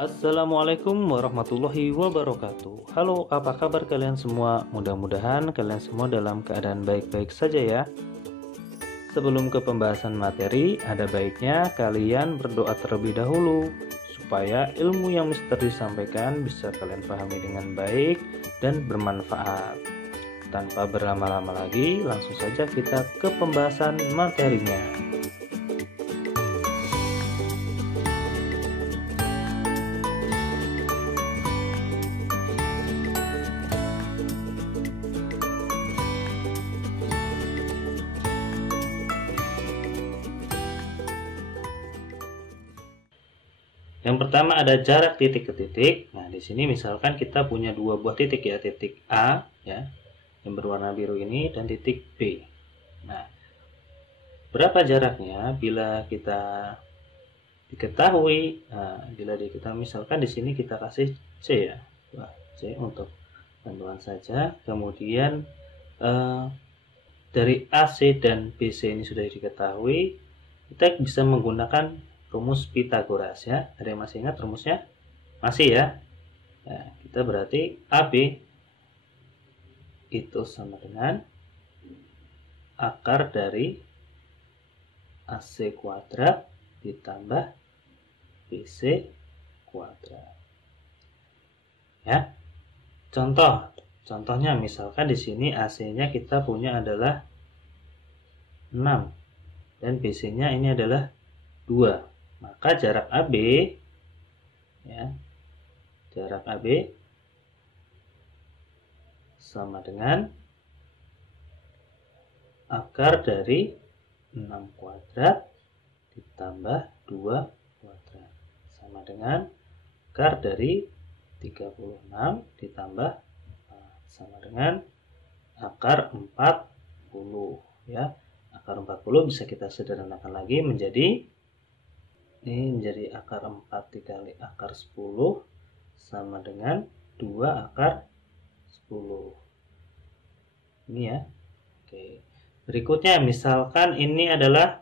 Assalamualaikum warahmatullahi wabarakatuh. Halo, apa kabar kalian semua? Mudah-mudahan kalian semua dalam keadaan baik-baik saja ya. Sebelum ke pembahasan materi, ada baiknya kalian berdoa terlebih dahulu supaya ilmu yang misteri disampaikan bisa kalian pahami dengan baik dan bermanfaat. Tanpa berlama-lama lagi, langsung saja kita ke pembahasan materinya. Yang pertama ada jarak titik ke titik. Nah, di sini misalkan kita punya dua buah titik ya, titik A ya, yang berwarna biru ini dan titik B. Nah, berapa jaraknya bila kita diketahui? Nah, bila diketahui misalkan di sini kita kasih C ya. Wah, C untuk bantuan saja. Kemudian dari AC dan BC ini sudah diketahui, kita bisa menggunakan rumus Pythagoras ya. Ada yang masih ingat rumusnya? Masih ya? Nah, kita berarti AB itu sama dengan akar dari AC kuadrat ditambah BC kuadrat. Ya. Contohnya misalkan di sini AC-nya kita punya adalah 6 dan BC-nya ini adalah 2. Maka jarak AB ya, jarak AB sama dengan akar dari 6 kuadrat ditambah 2 kuadrat sama dengan akar dari 36 ditambah 4 sama dengan akar 40 ya. Akar 40 bisa kita sederhanakan lagi menjadi akar 4 dikali akar 10 sama dengan 2 akar 10. Ini ya. Oke. Berikutnya misalkan ini adalah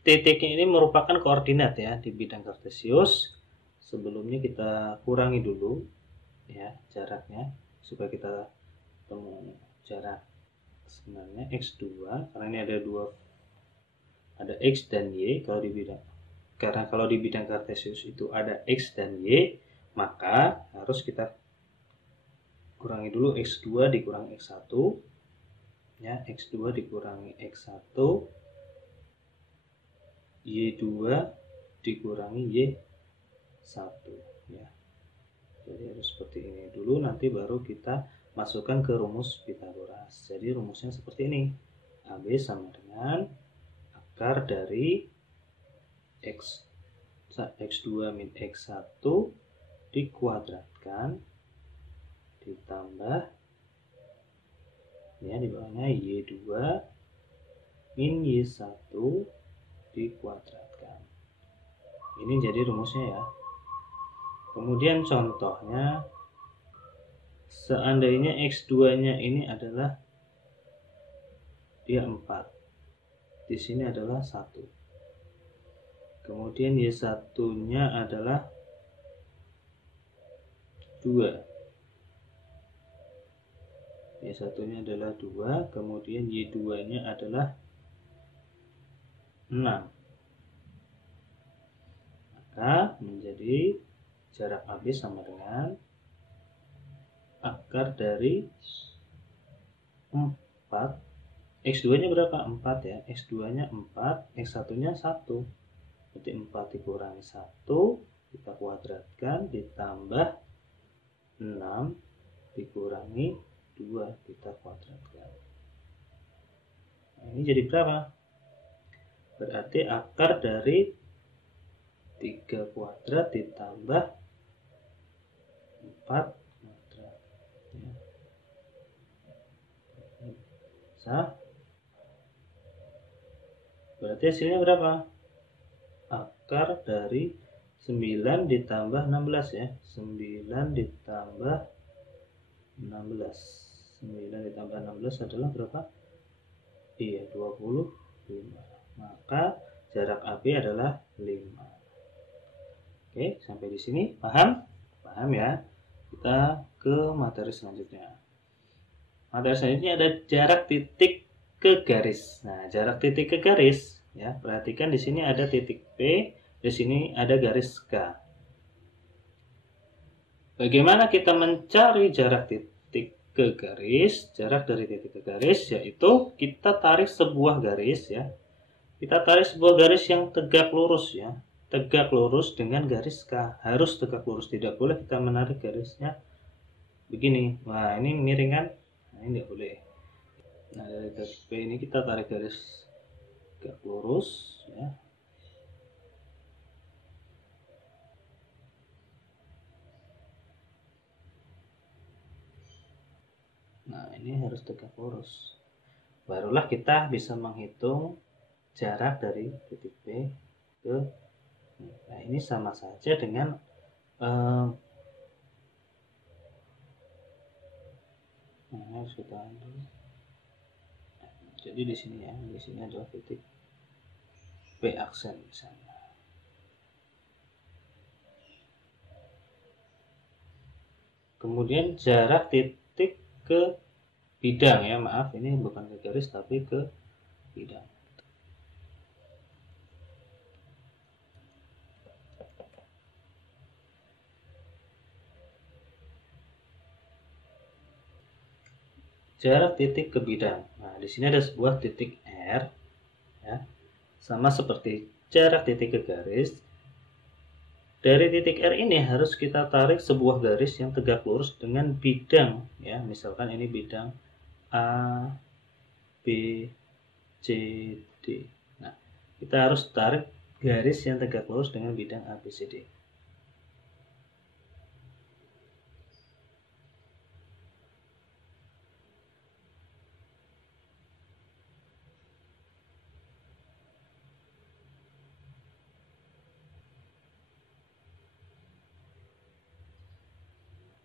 titik ini merupakan koordinat ya di bidang kartesius. Sebelumnya kita kurangi dulu ya jaraknya supaya kita ketemu jarak sebenarnya x2 karena ini ada x dan y. Kalau di bidang kartesius itu ada x dan y, maka harus kita kurangi dulu x2 dikurangi x1 ya, x2 dikurangi x1, y2 dikurangi y1 ya. Jadi harus seperti ini dulu, nanti baru kita masukkan ke rumus Pythagoras. Jadi rumusnya seperti ini. AB sama dengan akar dari x2 min x1 dikuadratkan ditambah ya di bawahnya y2 min y1 dikuadratkan. Ini jadi rumusnya ya. Kemudian contohnya, seandainya x2-nya ini adalah dia 4. Di sini adalah 1. Kemudian y1-nya adalah 2. Y1-nya adalah 2, kemudian y2-nya adalah 6. Maka menjadi jarak AB sama dengan akar dari 4. X2-nya berapa? 4 ya. X2-nya 4, X1-nya 1. Berarti 4 dikurangi 1 kita kuadratkan ditambah 6 dikurangi 2 kita kuadratkan. Nah, ini jadi berapa? Berarti akar dari 3 kuadrat ditambah 4 kuadrat ya. Bisa. Berarti hasilnya berapa? Akar dari 9 ditambah 16 ya. 9 ditambah 16. 9 ditambah 16 adalah berapa? Iya, 25. Maka jarak AB adalah 5. Oke, sampai di sini paham? Paham ya? Kita ke materi selanjutnya. Materi selanjutnya ada jarak titik ke garis. Nah, jarak titik ke garis ya, perhatikan di sini ada titik P, di sini ada garis K. Bagaimana kita mencari jarak titik ke garis? Jarak dari titik ke garis yaitu kita tarik sebuah garis ya. Kita tarik sebuah garis yang tegak lurus ya. Tegak lurus dengan garis K. Harus tegak lurus, tidak boleh kita menarik garisnya begini. Wah, ini miring kan? Nah, ini tidak boleh. Nah, dari titik P ini kita tarik garis tegak lurus ya. Nah, ini harus tegak lurus. Barulah kita bisa menghitung jarak dari titik P ke. Nah, ini sama saja dengan harus kita ambil. Jadi di sini ya, di sini adalah titik P aksen misalnya. Kemudian jarak titik ke bidang ya, maaf ini bukan ke garis tapi ke bidang. Jarak titik ke bidang. Nah, di sini ada sebuah titik R ya. Sama seperti jarak titik ke garis. Dari titik R ini harus kita tarik sebuah garis yang tegak lurus dengan bidang ya. Misalkan ini bidang A, B, C, D. Nah, kita harus tarik garis yang tegak lurus dengan bidang A, B, C, D.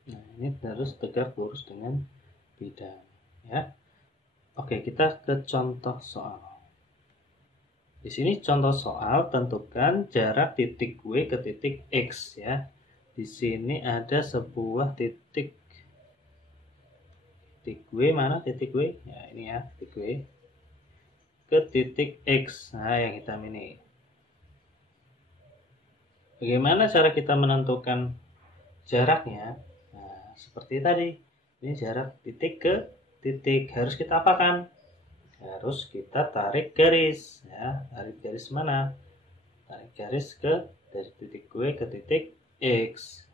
Nah, ini harus tegak lurus dengan bidang ya. Oke, kita ke contoh soal. Di sini contoh soal, tentukan jarak titik W ke titik X ya. Di sini ada sebuah titik W, mana titik W? Ya, ini ya, titik W ke titik X. Nah, yang hitam ini. Bagaimana cara kita menentukan jaraknya? Nah, seperti tadi. Ini jarak titik ke titik. Harus kita apakan? Harus kita tarik garis ya. Tarik garis mana? Tarik garis ke dari titik W ke titik X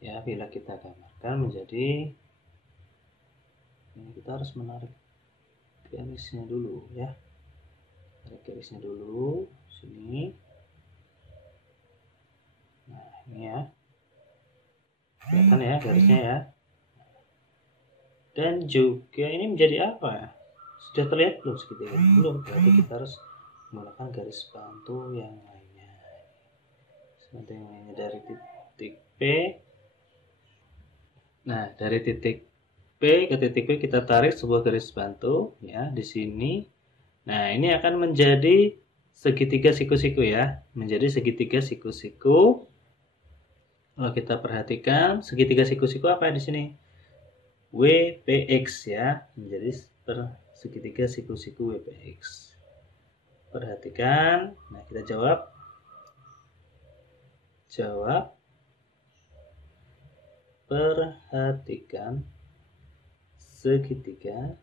ya. Bila kita gambarkan menjadi ini, kita harus menarik garisnya dulu ya. Tarik garisnya dulu sini. Nah, ini ya, kelihatan ya garisnya ya. Dan juga ini menjadi apa ya? Sudah terlihat belum segitiga? Belum, berarti kita harus menggunakan garis bantu yang lainnya. Seperti yang lainnya dari titik P. Nah, dari titik P ke titik P kita tarik sebuah garis bantu ya di sini. Nah, ini akan menjadi segitiga siku-siku ya, menjadi segitiga siku-siku. Kalau kita perhatikan segitiga siku-siku apa di sini? WPX ya, menjadi segitiga siku-siku WPX. Perhatikan. Nah, kita jawab. Perhatikan segitiga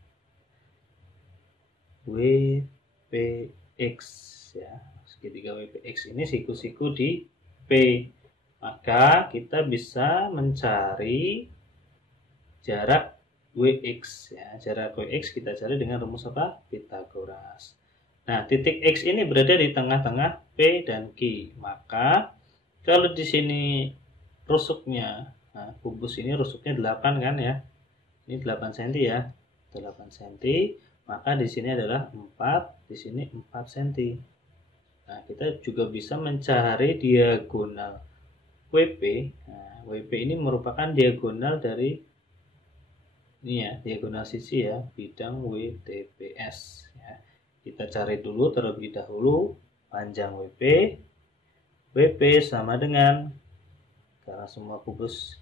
WPX ya. Segitiga WPX ini siku-siku di P. Maka kita bisa mencari jarak WX ya. Jarak WX kita cari dengan rumus apa? Pythagoras. Nah, titik X ini berada di tengah-tengah P dan Q. Maka kalau di sini rusuknya, nah, kubus ini rusuknya 8 kan ya. Ini 8 cm ya. 8 cm, maka di sini adalah 4, di sini 4 cm. Nah, kita juga bisa mencari diagonal WP. Nah, WP ini merupakan diagonal dari ini ya, diagonal sisi ya, bidang WTPS ya. Kita cari dulu terlebih dahulu panjang WP WP sama dengan, karena semua kubus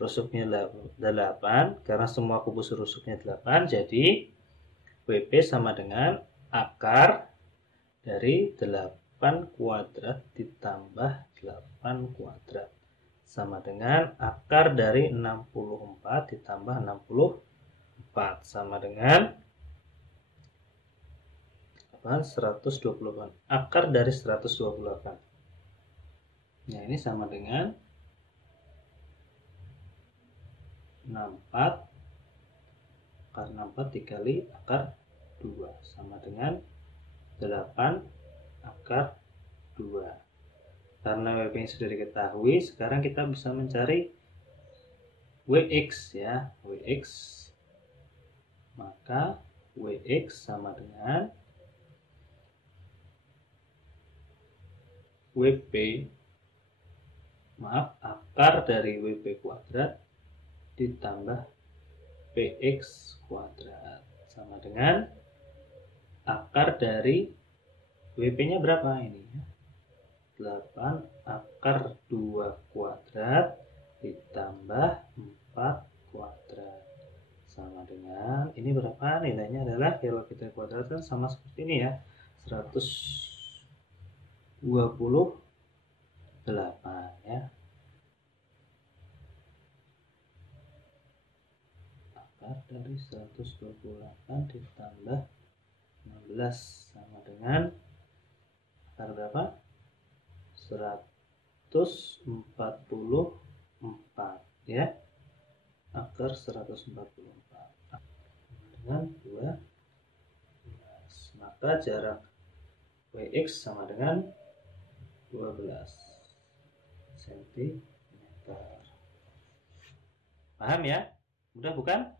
rusuknya 8, karena semua kubus rusuknya 8, jadi WP sama dengan akar dari 8 kuadrat ditambah 8 kuadrat sama dengan akar dari 64 ditambah 64 sama dengan 128. Akar dari 128. Nah, ini sama dengan 64. Akar 64 dikali akar 2 sama dengan 8 akar 2. Karena WP sudah diketahui, sekarang kita bisa mencari WX ya, WX. Maka WX sama dengan WP, akar dari WP kuadrat ditambah PX kuadrat sama dengan akar dari WP-nya berapa ini ya? 8 akar 2 kuadrat ditambah 4 kuadrat sama dengan, ini berapa nilainya adalah, kalau kita kuadratkan sama seperti ini ya, 128 ya. Akar dari 128 ditambah 16 sama dengan akar berapa? 144 ya, akar 144 dengan 12, maka jarak WX sama dengan 12 cm. Paham ya? Mudah bukan?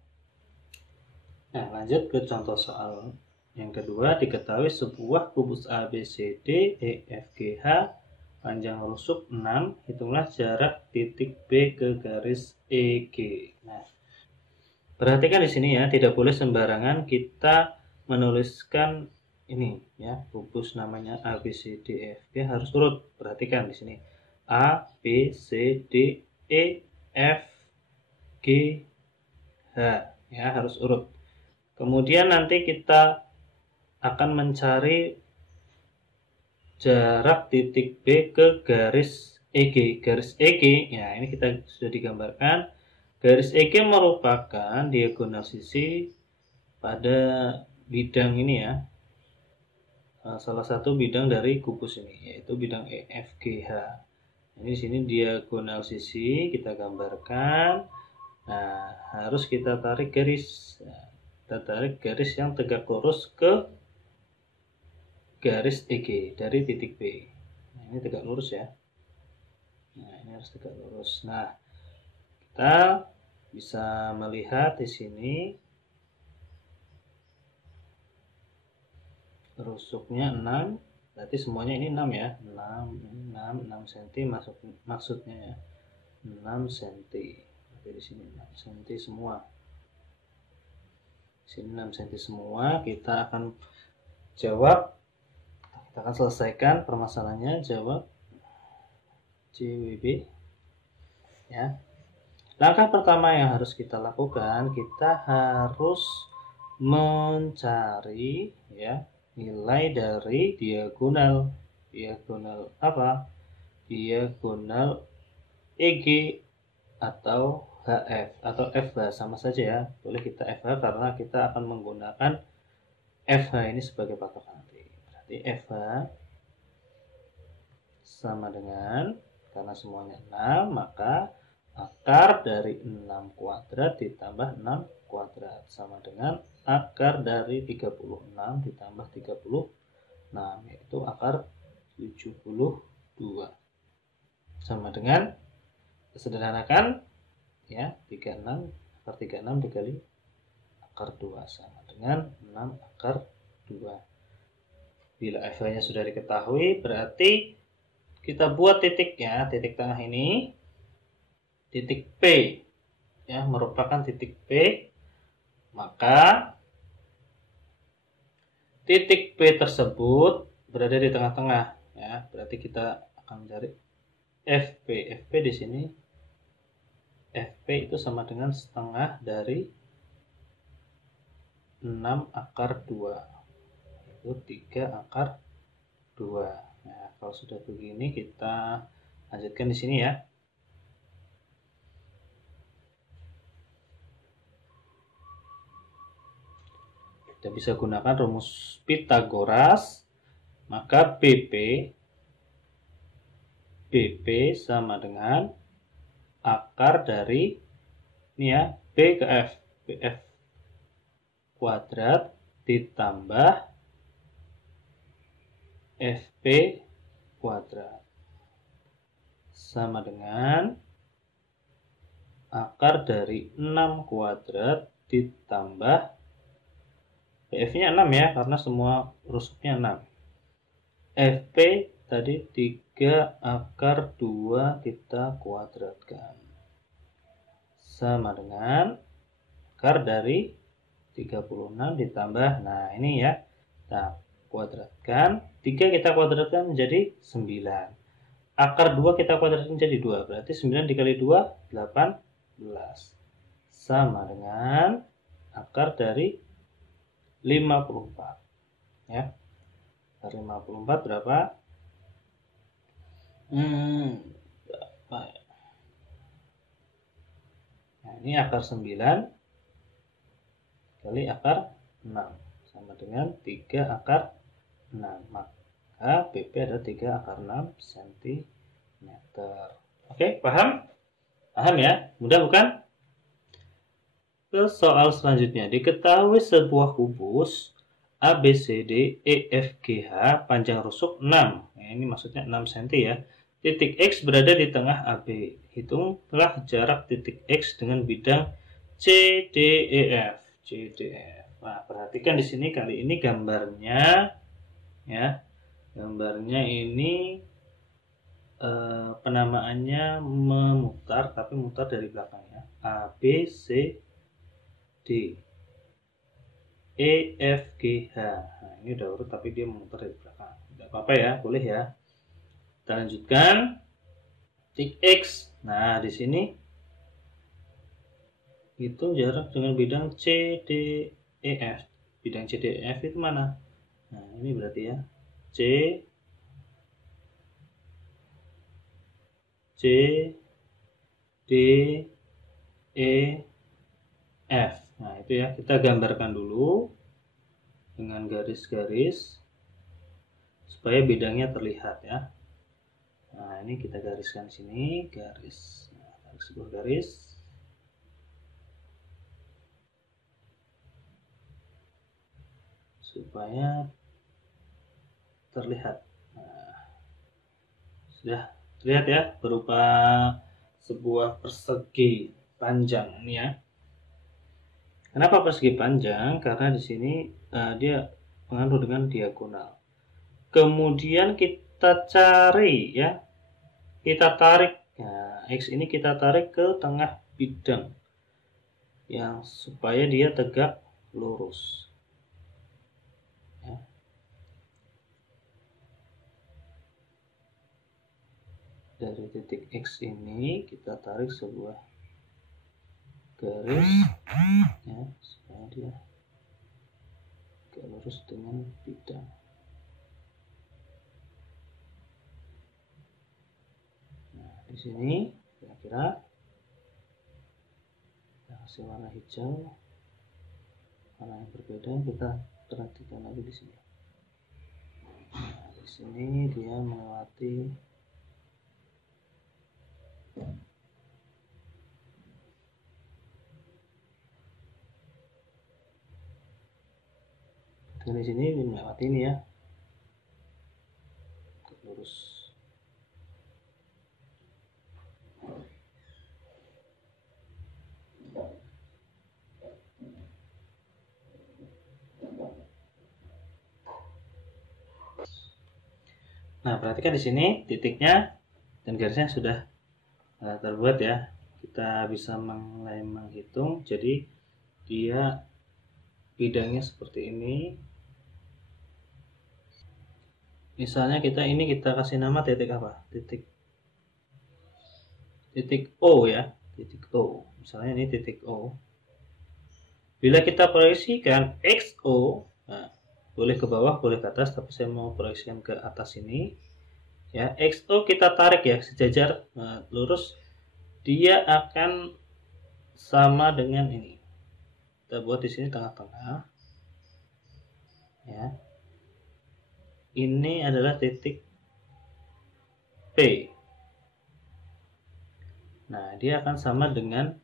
Nah, lanjut ke contoh soal yang kedua. Diketahui sebuah kubus ABCD EFGH panjang rusuk 6, hitunglah jarak titik B ke garis EG. Nah, perhatikan di sini ya, tidak boleh sembarangan kita menuliskan ini ya, kubus namanya ABCD EFG harus urut. Perhatikan di sini A, B, C, D, E, F, G, H ya, harus urut. Kemudian nanti kita akan mencari jarak titik B ke garis EG. Garis EG, ya ini kita sudah digambarkan. Garis EG merupakan diagonal sisi pada bidang ini ya. Salah satu bidang dari kubus ini, yaitu bidang EFGH. Ini di sini diagonal sisi kita gambarkan. Nah, harus kita tarik garis. Kita tarik garis yang tegak lurus ke garis EG dari titik B. Nah, ini tegak lurus ya. Nah, ini harus tegak lurus. Nah, kita bisa melihat di sini rusuknya 6, berarti semuanya ini 6 ya. 6 cm maksudnya ya. 6 cm. Berarti di sini 6 cm semua. Di sini 6 cm semua. Kita akan jawab. Kita akan selesaikan permasalahannya, jawab JWB ya. Langkah pertama yang harus kita lakukan, kita harus mencari ya nilai dari diagonal apa? Diagonal EG atau HF atau FH, sama saja ya. Boleh kita FH karena kita akan menggunakan FH ini sebagai patokan. FH sama dengan, karena semuanya 6, maka akar dari 6 kuadrat ditambah 6 kuadrat sama dengan akar dari 36 ditambah 36, yaitu akar 72 sama dengan, sederhanakan ya, 36 akar 36 dikali akar 2 sama dengan 6 akar 2. Bila FH-nya sudah diketahui, berarti kita buat titiknya, titik tengah ini, titik P, ya, merupakan titik P, maka titik P tersebut berada di tengah-tengah, ya, berarti kita akan mencari FP. FP di sini, FP itu sama dengan setengah dari 6 akar 2, itu 3 akar 2. Nah, kalau sudah begini kita lanjutkan di sini ya. Kita bisa gunakan rumus Pythagoras, maka BP sama dengan akar dari ini ya, B ke F, BF kuadrat ditambah FP kuadrat sama dengan akar dari 6 kuadrat ditambah BF-nya 6 ya, karena semua rusuknya 6. FP tadi 3 akar 2 kita kuadratkan sama dengan akar dari 36 ditambah, nah ini ya, kita kuadratkan, 3 kita kuadratkan menjadi 9, akar 2 kita kuadratkan menjadi 2, berarti 9 dikali 2 18 sama dengan akar dari 54 ya. Akar 54 berapa? Berapa ya? Nah, ini akar 9 kali akar 6 sama dengan 3 akar 6, maka BP adalah 3 akar 6 cm. Oke, paham? Paham ya? Mudah bukan? Ke soal selanjutnya, diketahui sebuah kubus ABCD EFGH panjang rusuk 6. Nah, ini maksudnya 6 cm ya. Titik X berada di tengah AB. Hitunglah jarak titik X dengan bidang CDEF. CDEF. Nah, perhatikan di sini, kali ini gambarnya ya. Gambarnya ini penamaannya memutar, tapi mutar dari belakangnya. A, B, C, D, E, F, G, H. Nah, ini udah urut tapi dia memutar dari belakang. Tidak apa-apa ya, boleh ya. Kita lanjutkan. Titik X. Nah, di sini hitung jarak dengan bidang CDEF. Bidang CDEF itu mana? Nah, ini berarti ya. C, D, E, F. Nah, itu ya, kita gambarkan dulu dengan garis-garis supaya bidangnya terlihat ya. Nah, ini kita gariskan sini, garis. Nah, tarik sebuah garis. Supaya terlihat. Nah, sudah terlihat ya, berupa sebuah persegi panjang ini ya. Kenapa persegi panjang? Karena di sini dia mengandung dengan diagonal. Kemudian kita cari ya, kita tarik. Nah, X ini kita tarik ke tengah bidang yang supaya dia tegak lurus. Ya. Dari titik X ini kita tarik sebuah garis ya, supaya dia tegak lurus dengan bidang. Nah, di sini kira-kira kita kasih warna hijau, warna yang berbeda, kita perhatikan lagi di sini. Nah, di sini dia melewati di sini melewati ini ya, lurus. Nah, perhatikan di sini titiknya dan garisnya sudah terbuat ya. Kita bisa mulai menghitung. Jadi dia bidangnya seperti ini. Misalnya kita kasih nama titik apa? Titik O ya, titik O. Misalnya ini titik O. Bila kita proyeksikan XO, nah, boleh ke bawah, boleh ke atas, tapi saya mau proyeksikan ke atas ini. Ya, XO kita tarik ya sejajar, nah, lurus, dia akan sama dengan ini. Kita buat di sini tengah-tengah. Ya. Ini adalah titik P. Nah, dia akan sama dengan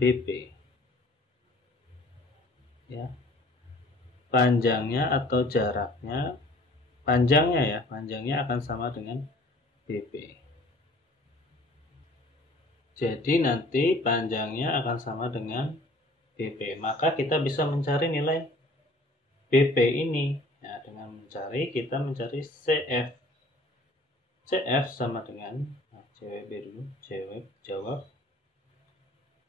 BP. Ya. Panjangnya atau jaraknya, panjangnya akan sama dengan BP. Jadi nanti panjangnya akan sama dengan BP. Maka kita bisa mencari nilai BP ini. Ya, dengan kita mencari CF. CF sama dengan, nah, CWB dulu, jawab.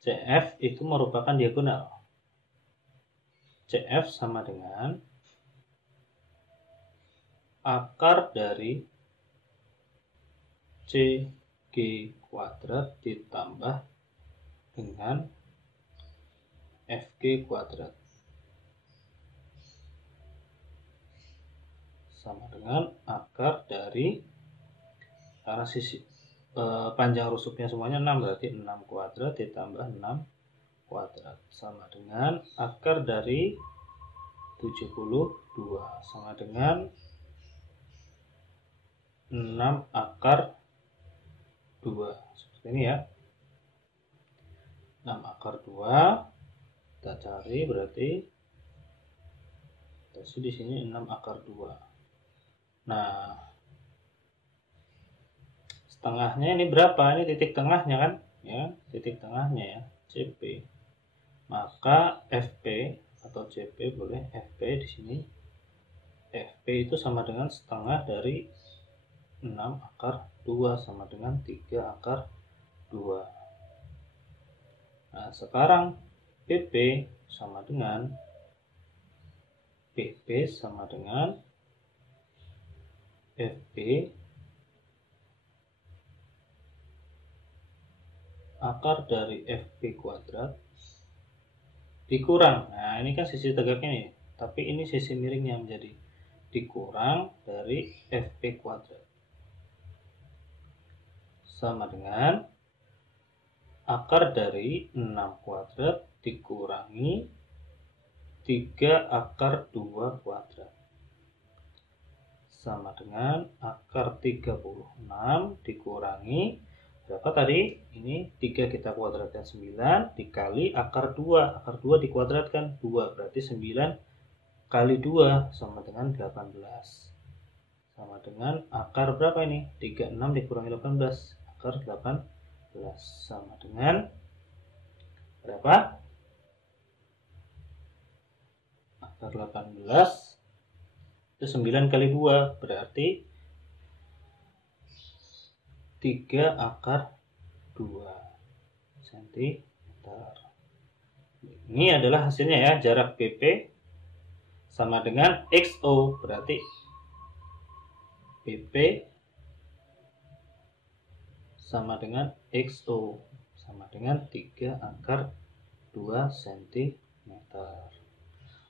CF itu merupakan diagonal. CF sama dengan akar dari CG kuadrat ditambah dengan FG kuadrat. Sama dengan akar dari, karena sisi panjang rusuknya semuanya 6, berarti 6 kuadrat ditambah 6 kuadrat sama dengan akar dari 72 sama dengan 6 akar 2. Seperti ini ya. 6 akar 2 kita cari, berarti di sini 6 akar 2. Nah, setengahnya ini berapa? Ini titik tengahnya kan? Ya, titik tengahnya ya, CP. Maka FP atau CP boleh, FP di sini. FP itu sama dengan setengah dari 6 akar 2 sama dengan 3 akar 2. Nah, sekarang PP sama dengan FP akar dari FP kuadrat dikurang, nah ini kan sisi tegaknya nih, tapi ini sisi miringnya, menjadi dikurang dari FP kuadrat sama dengan akar dari 6 kuadrat dikurangi 3 akar 2 kuadrat sama dengan akar 36 dikurangi berapa tadi? Ini 3 kita kuadratkan 9 dikali akar 2. Akar 2 dikuadratkan 2, berarti 9 kali 2 sama dengan 18. Sama dengan akar berapa ini? 36 dikurangi 18, akar 18 sama dengan berapa? Akar 18 itu 9 kali 2, berarti 3 akar 2 cm. Ini adalah hasilnya ya, jarak BP sama dengan XO, berarti BP sama dengan XO sama dengan 3 akar 2 cm.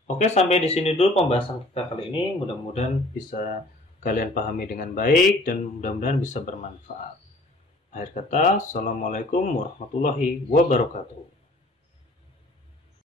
Oke, sampai di sini dulu pembahasan kita kali ini. Mudah-mudahan bisa kalian pahami dengan baik dan mudah-mudahan bisa bermanfaat. Akhir kata, Assalamualaikum warahmatullahi wabarakatuh.